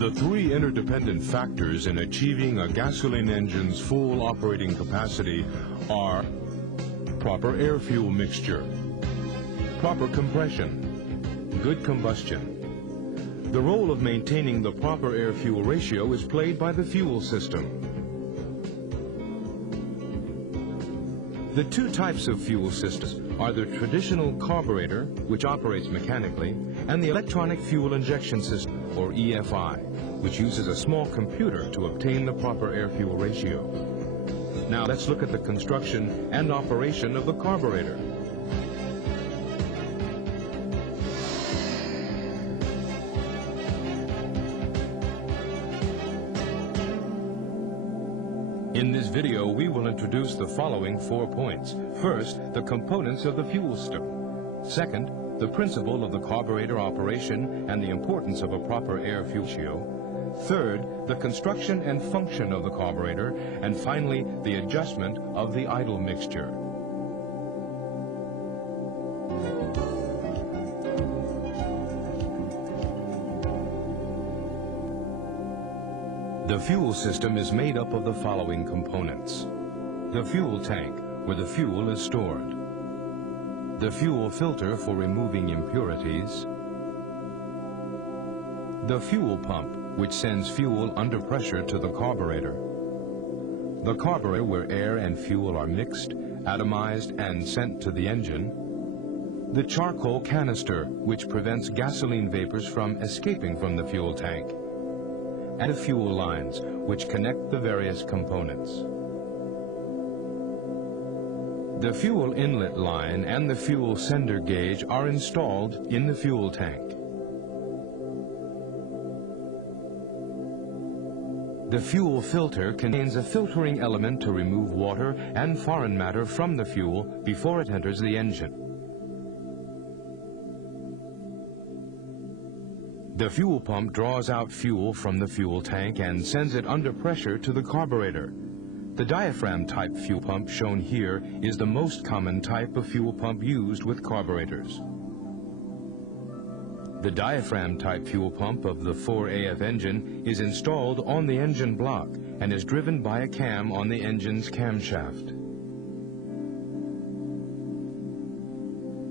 The three interdependent factors in achieving a gasoline engine's full operating capacity are proper air-fuel mixture, proper compression, good combustion. The role of maintaining the proper air-fuel ratio is played by the fuel system. The two types of fuel systems are the traditional carburetor, which operates mechanically, and the electronic fuel injection system, or EFI, which uses a small computer to obtain the proper air-fuel ratio. Now let's look at the construction and operation of the carburetor. In this video, we will introduce the following 4 points. First, the components of the fuel system. Second, the principle of the carburetor operation and the importance of a proper air-fuel ratio. Third, the construction and function of the carburetor. And finally, the adjustment of the idle mixture. The fuel system is made up of the following components. The fuel tank, where the fuel is stored. The fuel filter for removing impurities. The fuel pump, which sends fuel under pressure to the carburetor. The carburetor, where air and fuel are mixed, atomized, and sent to the engine. The charcoal canister, which prevents gasoline vapors from escaping from the fuel tank. And the fuel lines, which connect the various components. The fuel inlet line and the fuel sender gauge are installed in the fuel tank. The fuel filter contains a filtering element to remove water and foreign matter from the fuel before it enters the engine. The fuel pump draws out fuel from the fuel tank and sends it under pressure to the carburetor. The diaphragm-type fuel pump shown here is the most common type of fuel pump used with carburetors. The diaphragm-type fuel pump of the 4AF engine is installed on the engine block and is driven by a cam on the engine's camshaft.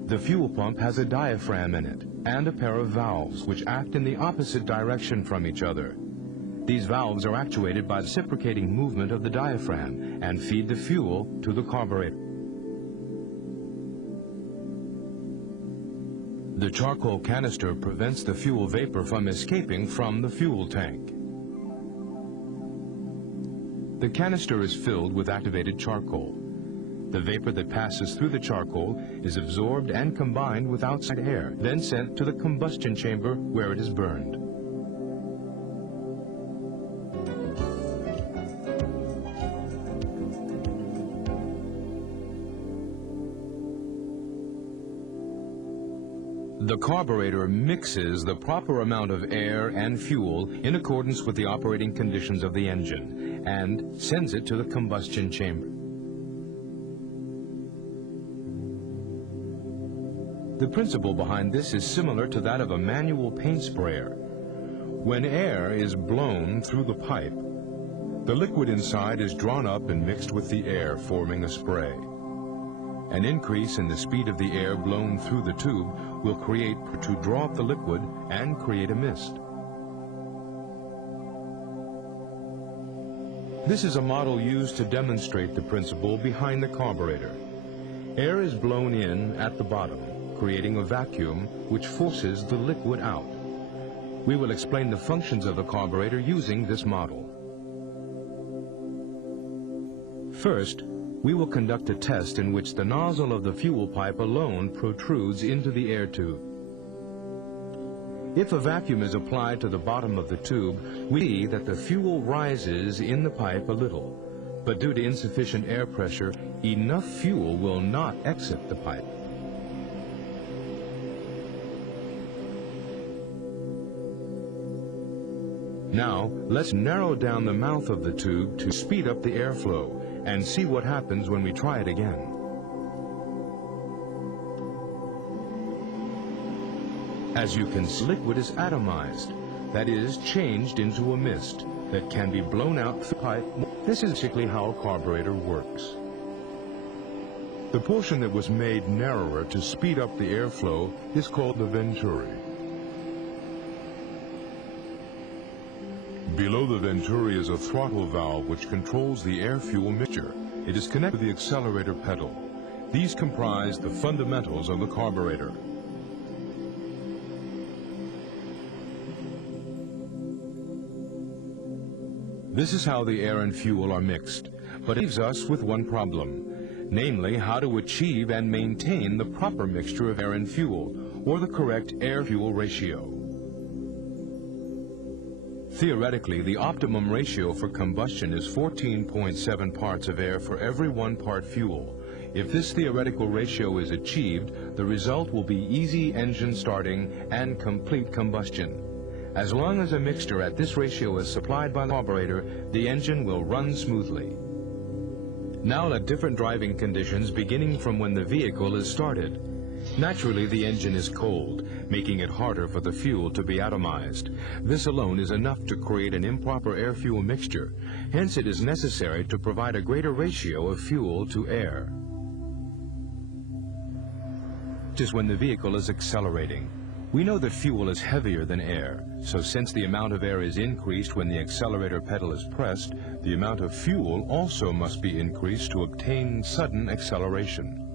The fuel pump has a diaphragm in it and a pair of valves which act in the opposite direction from each other. These valves are actuated by the reciprocating movement of the diaphragm and feed the fuel to the carburetor. The charcoal canister prevents the fuel vapor from escaping from the fuel tank. The canister is filled with activated charcoal. The vapor that passes through the charcoal is absorbed and combined with outside air, then sent to the combustion chamber where it is burned. The carburetor mixes the proper amount of air and fuel in accordance with the operating conditions of the engine and sends it to the combustion chamber. The principle behind this is similar to that of a manual paint sprayer. When air is blown through the pipe, the liquid inside is drawn up and mixed with the air, forming a spray. An increase in the speed of the air blown through the tube will create to draw up the liquid and create a mist. This is a model used to demonstrate the principle behind the carburetor. Air is blown in at the bottom, creating a vacuum which forces the liquid out. We will explain the functions of the carburetor using this model. First, we will conduct a test in which the nozzle of the fuel pipe alone protrudes into the air tube. If a vacuum is applied to the bottom of the tube, we see that the fuel rises in the pipe a little, but due to insufficient air pressure, enough fuel will not exit the pipe. Now, let's narrow down the mouth of the tube to speed up the airflow and see what happens when we try it again. As you can see, liquid is atomized, that is, changed into a mist that can be blown out through the pipe. This is basically how a carburetor works. The portion that was made narrower to speed up the airflow is called the venturi. Below the venturi is a throttle valve which controls the air-fuel mixture. It is connected to the accelerator pedal. These comprise the fundamentals of the carburetor. This is how the air and fuel are mixed, but it leaves us with one problem, namely how to achieve and maintain the proper mixture of air and fuel, or the correct air-fuel ratio. Theoretically, the optimum ratio for combustion is 14.7 parts of air for every 1 part fuel. If this theoretical ratio is achieved, the result will be easy engine starting and complete combustion. As long as a mixture at this ratio is supplied by the carburetor, the engine will run smoothly. Now let different driving conditions beginning from when the vehicle is started. Naturally, the engine is cold, making it harder for the fuel to be atomized. This alone is enough to create an improper air-fuel mixture. Hence, it is necessary to provide a greater ratio of fuel to air. Just when the vehicle is accelerating. We know that fuel is heavier than air, so since the amount of air is increased when the accelerator pedal is pressed, the amount of fuel also must be increased to obtain sudden acceleration.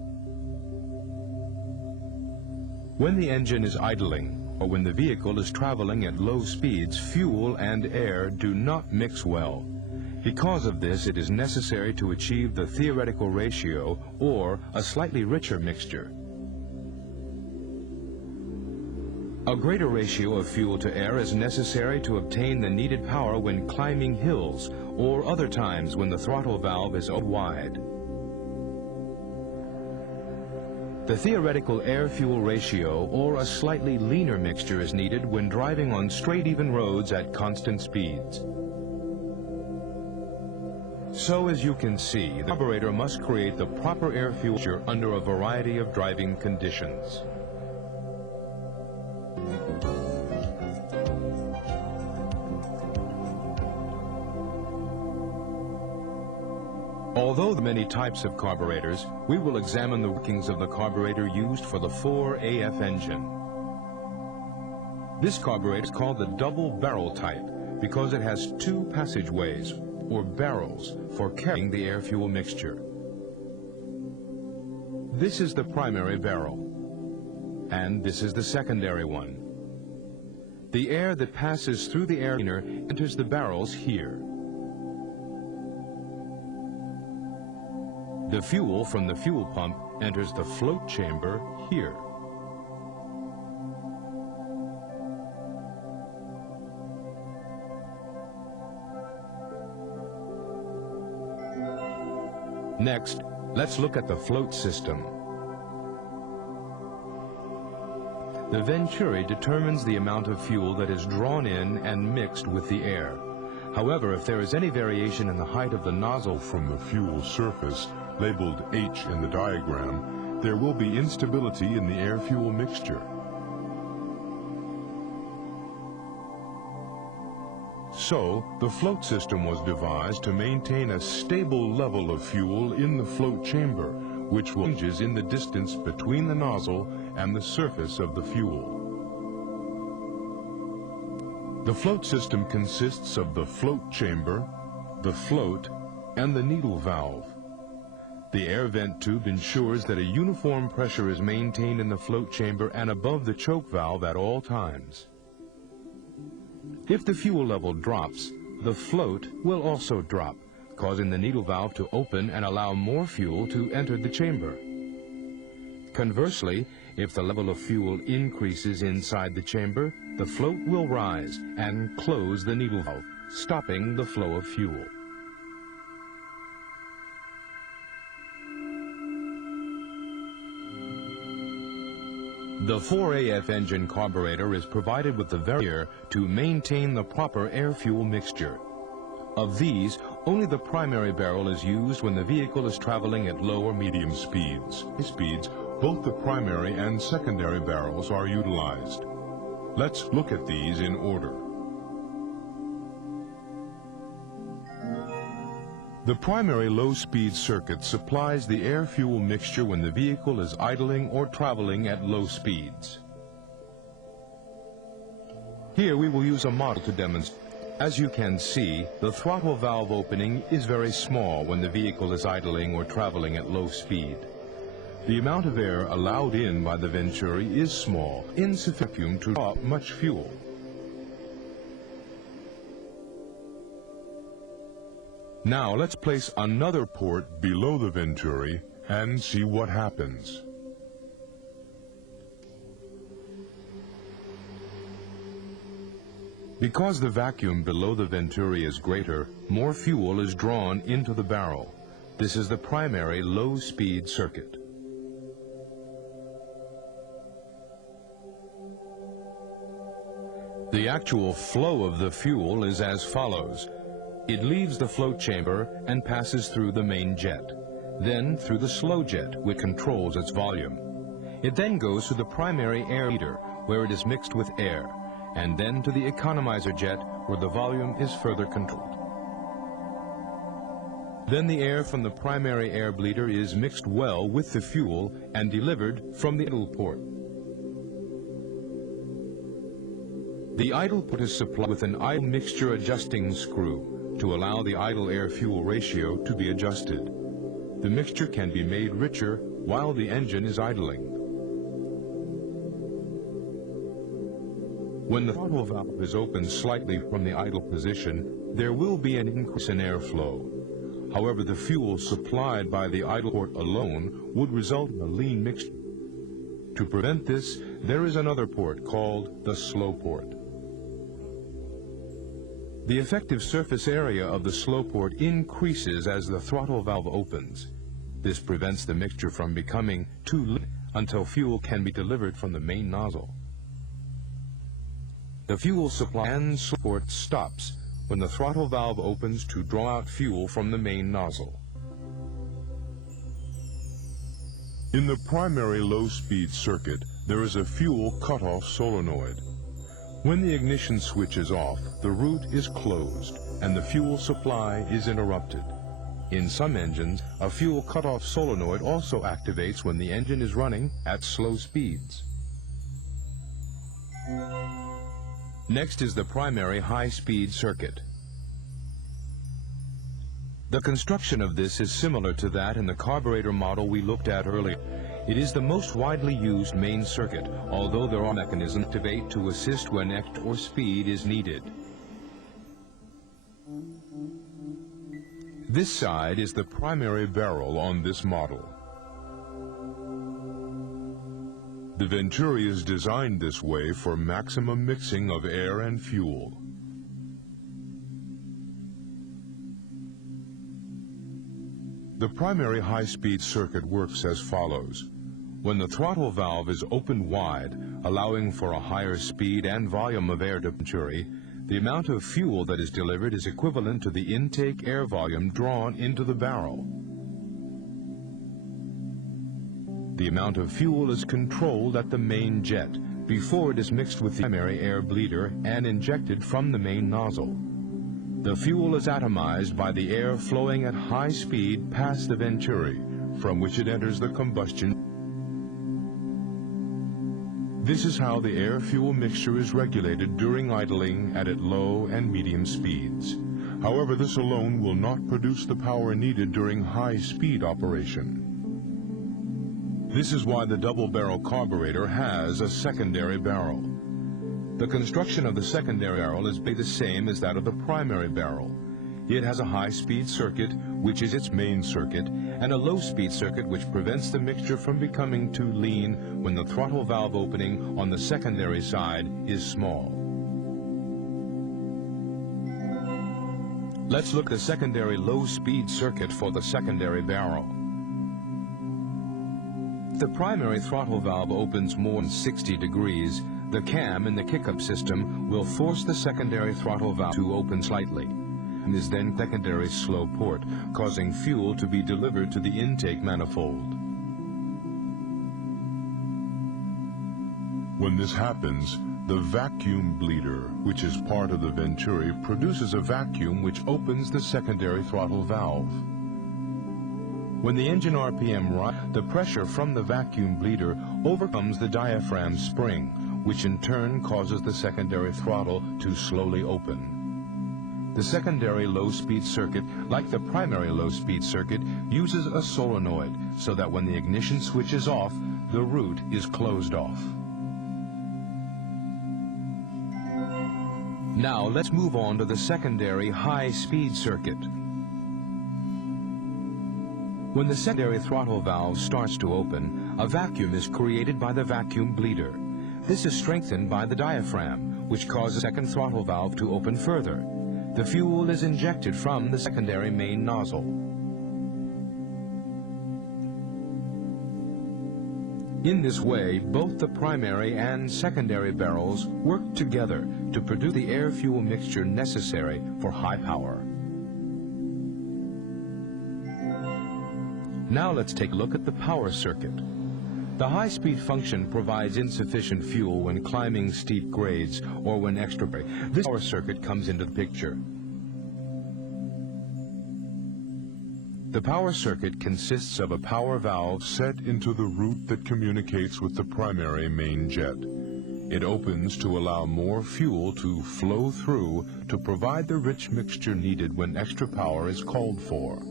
When the engine is idling, or when the vehicle is traveling at low speeds, fuel and air do not mix well. Because of this, it is necessary to achieve the theoretical ratio, or a slightly richer mixture. A greater ratio of fuel to air is necessary to obtain the needed power when climbing hills or other times when the throttle valve is wide. The theoretical air-fuel ratio or a slightly leaner mixture is needed when driving on straight even roads at constant speeds. So as you can see, the carburetor must create the proper air-fuel mixture under a variety of driving conditions. Although there are many types of carburetors, we will examine the workings of the carburetor used for the 4AF engine. This carburetor is called the double barrel type because it has 2 passageways, or barrels, for carrying the air-fuel mixture. This is the primary barrel, and this is the secondary one. The air that passes through the air cleaner enters the barrels here. The fuel from the fuel pump enters the float chamber here. Next, let's look at the float system. The venturi determines the amount of fuel that is drawn in and mixed with the air. However, if there is any variation in the height of the nozzle from the fuel surface, labeled H in the diagram, there will be instability in the air-fuel mixture. So, the float system was devised to maintain a stable level of fuel in the float chamber, which changes in the distance between the nozzle and the surface of the fuel. The float system consists of the float chamber, the float, and the needle valve. The air vent tube ensures that a uniform pressure is maintained in the float chamber and above the choke valve at all times. If the fuel level drops, the float will also drop, causing the needle valve to open and allow more fuel to enter the chamber. Conversely, if the level of fuel increases inside the chamber, the float will rise and close the needle valve, stopping the flow of fuel. The 4AF engine carburetor is provided with the variator to maintain the proper air-fuel mixture. Of these, only the primary barrel is used when the vehicle is traveling at low or medium speeds. Both the primary and secondary barrels are utilized. Let's look at these in order. The primary low-speed circuit supplies the air-fuel mixture when the vehicle is idling or traveling at low speeds. Here we will use a model to demonstrate. As you can see, the throttle valve opening is very small when the vehicle is idling or traveling at low speed. The amount of air allowed in by the venturi is small, insufficient to draw much fuel. Now let's place another port below the venturi and see what happens. Because the vacuum below the venturi is greater, more fuel is drawn into the barrel. This is the primary low-speed circuit. The actual flow of the fuel is as follows. It leaves the float chamber and passes through the main jet, then through the slow jet, which controls its volume. It then goes to the primary air leader, where it is mixed with air, and then to the economizer jet, where the volume is further controlled. Then the air from the primary air bleeder is mixed well with the fuel and delivered from the idle port. The idle port is supplied with an idle mixture adjusting screw to allow the idle air-fuel ratio to be adjusted. The mixture can be made richer while the engine is idling. When the throttle valve is opened slightly from the idle position, there will be an increase in airflow. However, the fuel supplied by the idle port alone would result in a lean mixture. To prevent this, there is another port called the slow port. The effective surface area of the slow port increases as the throttle valve opens. This prevents the mixture from becoming too lean until fuel can be delivered from the main nozzle. The fuel supply and slow port stops when the throttle valve opens to draw out fuel from the main nozzle. In the primary low-speed circuit, there is a fuel cutoff solenoid. When the ignition switch is off, the root is closed and the fuel supply is interrupted. In some engines, a fuel cutoff solenoid also activates when the engine is running at slow speeds. Next is the primary high-speed circuit. The construction of this is similar to that in the carburetor model we looked at earlier. It is the most widely used main circuit, although there are mechanisms to activate to assist when extra or speed is needed. This side is the primary barrel on this model. The venturi is designed this way for maximum mixing of air and fuel. The primary high-speed circuit works as follows. When the throttle valve is opened wide, allowing for a higher speed and volume of air to the venturi, the amount of fuel that is delivered is equivalent to the intake air volume drawn into the barrel. The amount of fuel is controlled at the main jet before it is mixed with the primary air bleeder and injected from the main nozzle. The fuel is atomized by the air flowing at high speed past the venturi, from which it enters the combustion. This is how the air-fuel mixture is regulated during idling and at low and medium speeds. However, this alone will not produce the power needed during high-speed operation. This is why the double-barrel carburetor has a secondary barrel. The construction of the secondary barrel is the same as that of the primary barrel. It has a high-speed circuit, which is its main circuit, and a low-speed circuit which prevents the mixture from becoming too lean when the throttle valve opening on the secondary side is small. Let's look at the secondary low-speed circuit for the secondary barrel. If the primary throttle valve opens more than 60 degrees, the cam in the kick-up system will force the secondary throttle valve to open slightly. And is then secondary slow port, causing fuel to be delivered to the intake manifold. When this happens, the vacuum bleeder, which is part of the venturi, produces a vacuum which opens the secondary throttle valve. When the engine RPM rises, the pressure from the vacuum bleeder overcomes the diaphragm spring, which in turn causes the secondary throttle to slowly open. The secondary low-speed circuit, like the primary low-speed circuit, uses a solenoid so that when the ignition switch is off, the root is closed off. Now let's move on to the secondary high-speed circuit. When the secondary throttle valve starts to open, a vacuum is created by the vacuum bleeder. This is strengthened by the diaphragm, which causes the second throttle valve to open further. The fuel is injected from the secondary main nozzle. In this way, both the primary and secondary barrels work together to produce the air-fuel mixture necessary for high power. Now let's take a look at the power circuit. The high-speed function provides insufficient fuel when climbing steep grades or when extra brake. This power circuit comes into the picture. The power circuit consists of a power valve set into the root that communicates with the primary main jet. It opens to allow more fuel to flow through to provide the rich mixture needed when extra power is called for.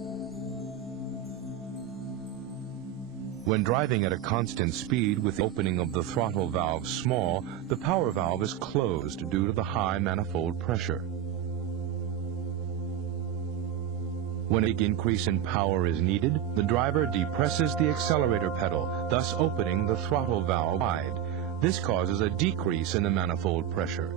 When driving at a constant speed with the opening of the throttle valve small, the power valve is closed due to the high manifold pressure. When a big increase in power is needed, the driver depresses the accelerator pedal, thus opening the throttle valve wide. This causes a decrease in the manifold pressure.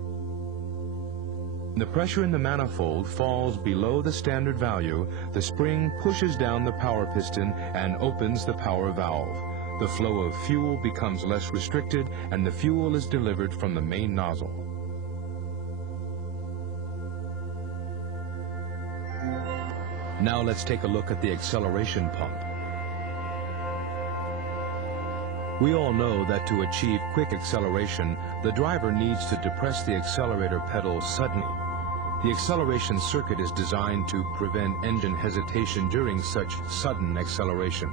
When the pressure in the manifold falls below the standard value, the spring pushes down the power piston and opens the power valve. The flow of fuel becomes less restricted and the fuel is delivered from the main nozzle. Now let's take a look at the acceleration pump. We all know that to achieve quick acceleration, the driver needs to depress the accelerator pedal suddenly. The acceleration circuit is designed to prevent engine hesitation during such sudden acceleration.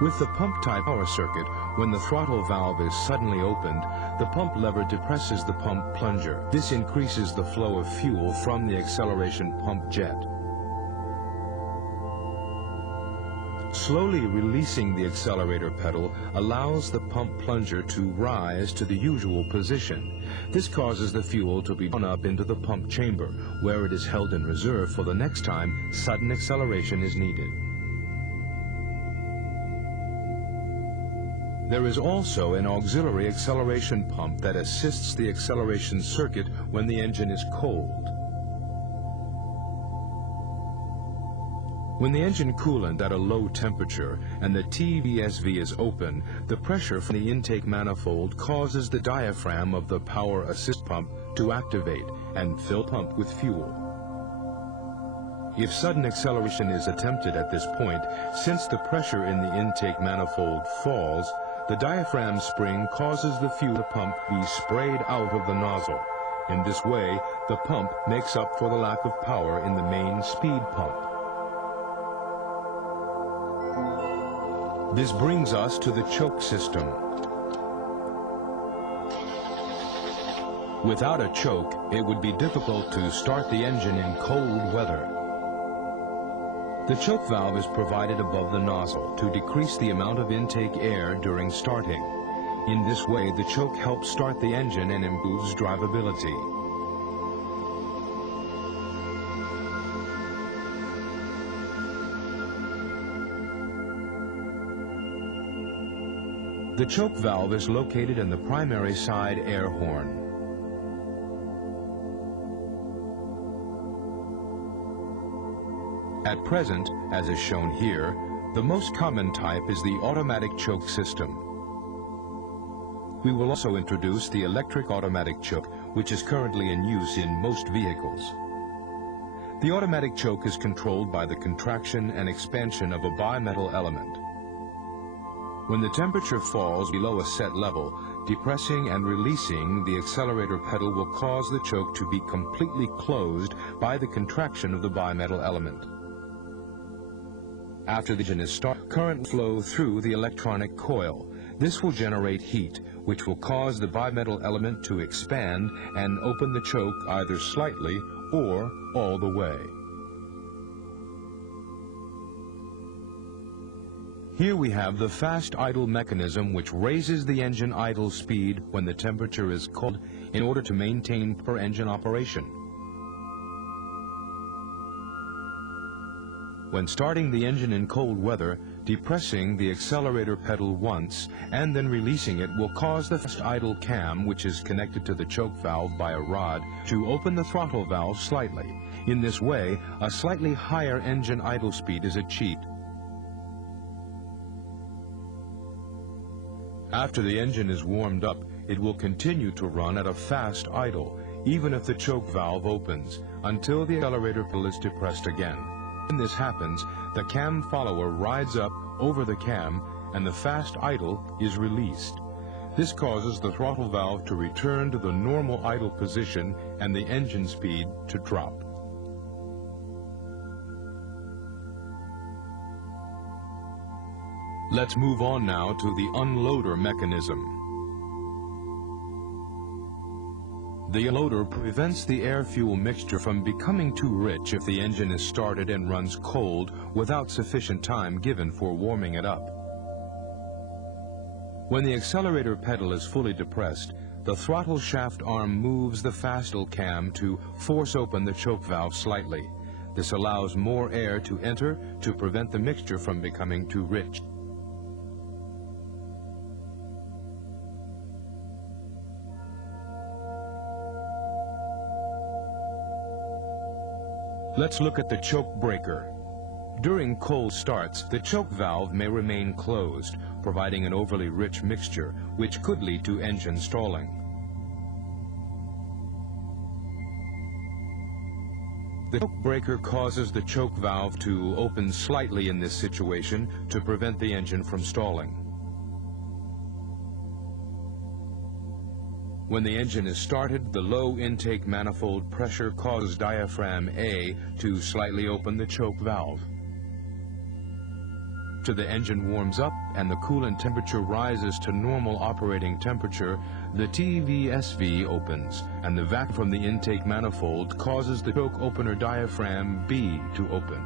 With the pump-type power circuit, when the throttle valve is suddenly opened, the pump lever depresses the pump plunger. This increases the flow of fuel from the acceleration pump jet. Slowly releasing the accelerator pedal allows the pump plunger to rise to the usual position. This causes the fuel to be drawn up into the pump chamber, where it is held in reserve for the next time sudden acceleration is needed. There is also an auxiliary acceleration pump that assists the acceleration circuit when the engine is cold. When the engine coolant at a low temperature and the TVSV is open, the pressure from the intake manifold causes the diaphragm of the power assist pump to activate and fill the pump with fuel. If sudden acceleration is attempted at this point, since the pressure in the intake manifold falls, the diaphragm spring causes the fuel to pump be sprayed out of the nozzle. In this way, the pump makes up for the lack of power in the main speed pump. This brings us to the choke system. Without a choke, it would be difficult to start the engine in cold weather. The choke valve is provided above the nozzle to decrease the amount of intake air during starting. In this way, the choke helps start the engine and improves drivability. The choke valve is located in the primary side air horn. At present, as is shown here, The most common type is the automatic choke system. We will also introduce the electric automatic choke, which is currently in use in most vehicles. The automatic choke is controlled by the contraction and expansion of a bimetal element. When the temperature falls below a set level, depressing and releasing the accelerator pedal will cause the choke to be completely closed by the contraction of the bimetal element. After the engine is started, current flow through the electronic coil. This will generate heat, which will cause the bimetal element to expand and open the choke either slightly or all the way. Here we have the fast idle mechanism, which raises the engine idle speed when the temperature is cold in order to maintain proper engine operation. When starting the engine in cold weather, depressing the accelerator pedal once and then releasing it will cause the fast idle cam, which is connected to the choke valve by a rod, to open the throttle valve slightly. In this way, a slightly higher engine idle speed is achieved. After the engine is warmed up, it will continue to run at a fast idle, even if the choke valve opens, until the accelerator pedal is depressed again. When this happens, the cam follower rides up over the cam and the fast idle is released. This causes the throttle valve to return to the normal idle position and the engine speed to drop. Let's move on now to the unloader mechanism. The unloader prevents the air-fuel mixture from becoming too rich if the engine is started and runs cold without sufficient time given for warming it up. When the accelerator pedal is fully depressed, the throttle shaft arm moves the fast idle cam to force open the choke valve slightly. This allows more air to enter to prevent the mixture from becoming too rich. Let's look at the choke breaker. During cold starts, the choke valve may remain closed, providing an overly rich mixture, which could lead to engine stalling. The choke breaker causes the choke valve to open slightly in this situation to prevent the engine from stalling. When the engine is started, the low intake manifold pressure causes diaphragm A to slightly open the choke valve. After the engine warms up and the coolant temperature rises to normal operating temperature, the TVSV opens, and the vacuum from the intake manifold causes the choke opener diaphragm B to open.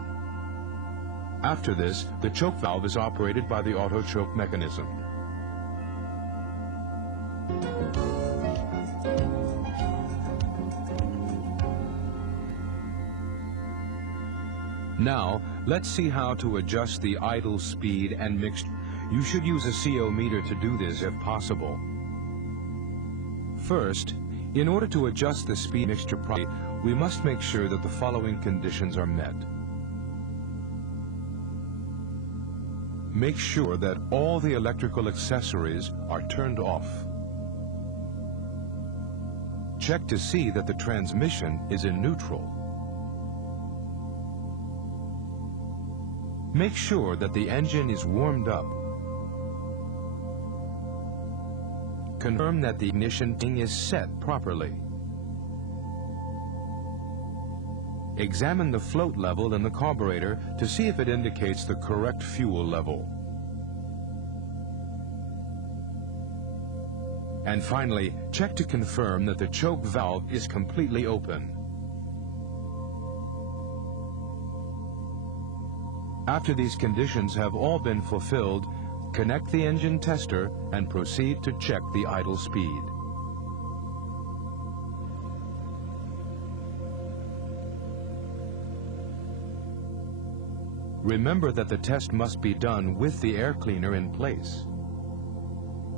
After this, the choke valve is operated by the auto choke mechanism. Now, let's see how to adjust the idle speed and mixture. You should use a CO meter to do this if possible. First, in order to adjust the speed mixture properly, we must make sure that the following conditions are met. Make sure that all the electrical accessories are turned off. Check to see that the transmission is in neutral. Make sure that the engine is warmed up. Confirm that the ignition ring is set properly. Examine the float level in the carburetor to see if it indicates the correct fuel level. And finally, check to confirm that the choke valve is completely open. After these conditions have all been fulfilled, connect the engine tester and proceed to check the idle speed. Remember that the test must be done with the air cleaner in place.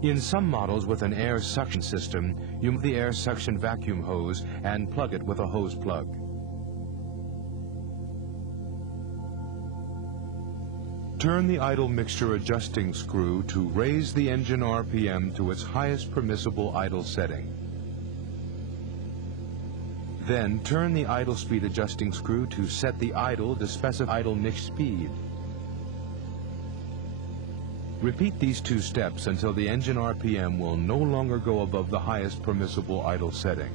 In some models with an air suction system, you move the air suction vacuum hose and plug it with a hose plug. turn the idle mixture adjusting screw to raise the engine RPM to its highest permissible idle setting. Then turn the idle speed adjusting screw to set the idle to specify idle mix speed. Repeat these two steps until the engine RPM will no longer go above the highest permissible idle setting.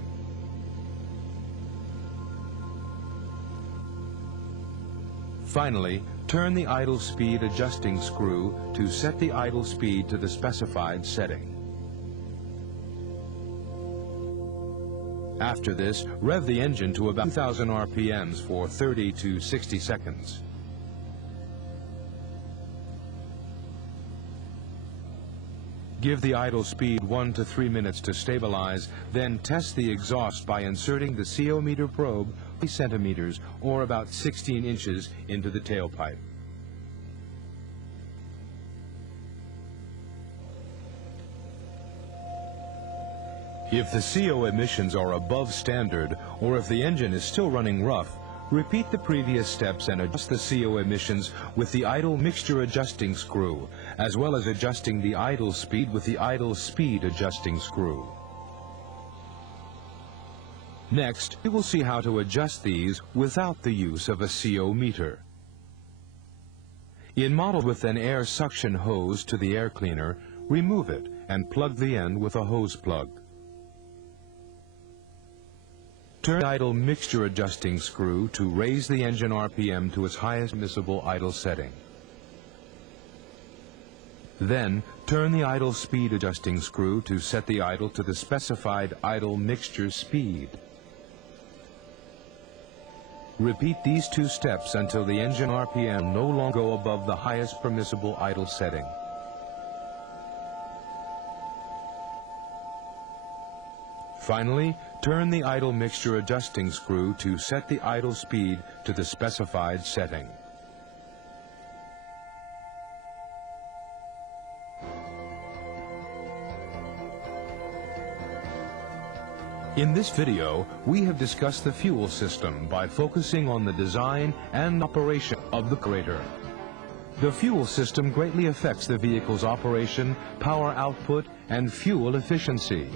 Finally, turn the idle speed adjusting screw to set the idle speed to the specified setting. After this, rev the engine to about 2,000 RPMs for 30 to 60 seconds. Give the idle speed 1 to 3 minutes to stabilize, then test the exhaust by inserting the CO meter probe 3 centimeters or about 16 inches into the tailpipe. If the CO emissions are above standard, or if the engine is still running rough, repeat the previous steps and adjust the CO emissions with the idle mixture adjusting screw, as well as adjusting the idle speed with the idle speed adjusting screw. Next, we will see how to adjust these without the use of a CO meter. In model with an air suction hose to the air cleaner, remove it and plug the end with a hose plug. Turn the idle mixture adjusting screw to raise the engine RPM to its highest permissible idle setting. Then, turn the idle speed adjusting screw to set the idle to the specified idle mixture speed. Repeat these two steps until the engine RPM no longer go above the highest permissible idle setting. Finally, turn the idle mixture adjusting screw to set the idle speed to the specified setting. In this video, we have discussed the fuel system by focusing on the design and operation of the carburetor. The fuel system greatly affects the vehicle's operation, power output, and fuel efficiency.